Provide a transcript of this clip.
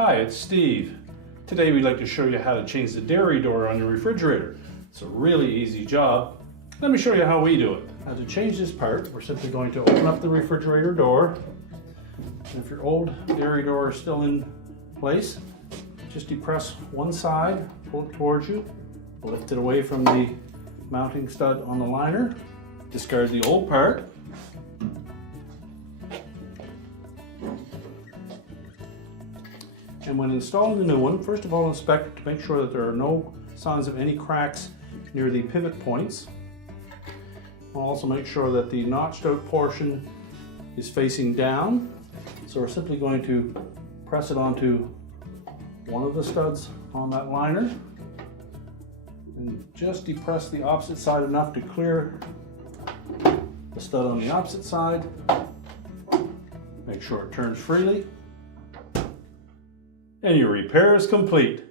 Hi, it's Steve. Today we'd like to show you how to change the dairy door on your refrigerator. It's a really easy job. Let me show you how we do it. Now to change this part, we're simply going to open up the refrigerator door. And if your old dairy door is still in place, just depress one side, pull it towards you, lift it away from the mounting stud on the liner, discard the old part, and when installing the new one, first of all inspect to make sure that there are no signs of any cracks near the pivot points. We'll also make sure that the notched out portion is facing down. So we're simply going to press it onto one of the studs on that liner and just depress the opposite side enough to clear the stud on the opposite side. Make sure it turns freely. And your repair is complete.